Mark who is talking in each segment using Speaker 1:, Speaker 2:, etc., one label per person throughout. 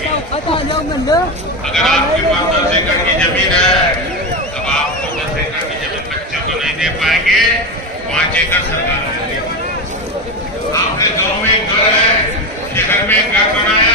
Speaker 1: अगर आपके पास दस एकड़ की ज़मीन है। तब आप तो दस एकड़ की ज़मीन बच्चों को नहीं दे पाएँगे। पाँच एकड़ सरकार आपके गाँव में घर है, शहर में घर बनाया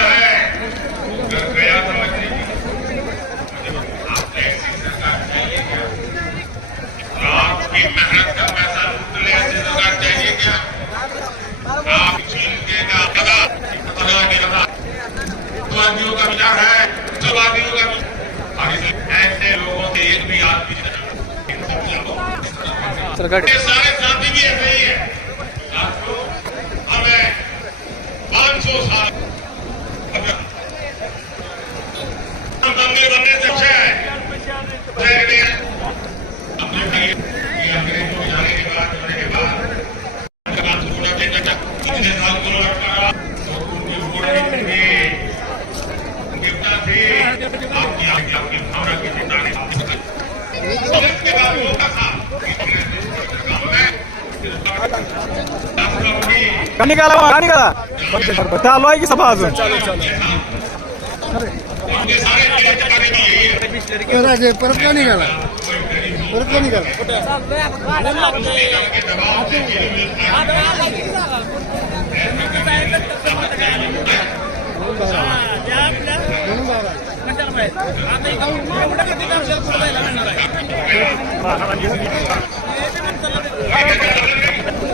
Speaker 1: सारे साथी भी ऐसे ही है। आपको हमें 500 साल। बनने से अच्छा है। तो तो इतने साल को लटका तो आपकी आपकी भावना कमी काला आणि
Speaker 2: का चालू आहे की सभा अजून
Speaker 3: परत का निघाला परत का निघाला
Speaker 1: आता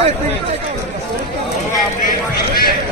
Speaker 1: Thank you.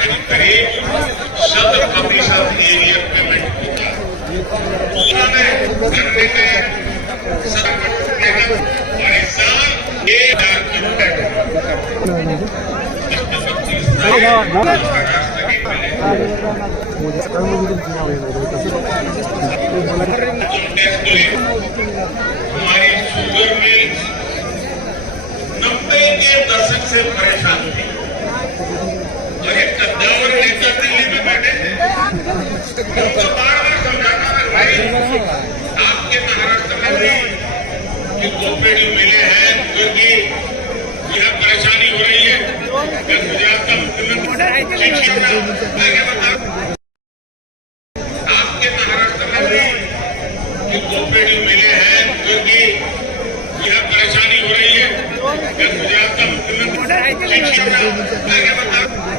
Speaker 1: देश करीब शत प्रतिशत एरियर पेमेंट होता है। उन्होंने में की हमारी शुगर मिल नब्बे के दशक से परेशान थी। एक कद्दावर नेता दिल्ली में बैठे उनको बार बार समझाता है भाई आपके महाराष्ट्र में भी कि कोऑपरेटिव मिले हैं क्योंकि यह परेशानी हो रही है गुजरात का मुख्यमंत्री आपके महाराष्ट्र में भी कि कोऑपरेटिव मिले हैं क्योंकि यह परेशानी हो रही है गुजरात का मुख्यमंत्री क्या बता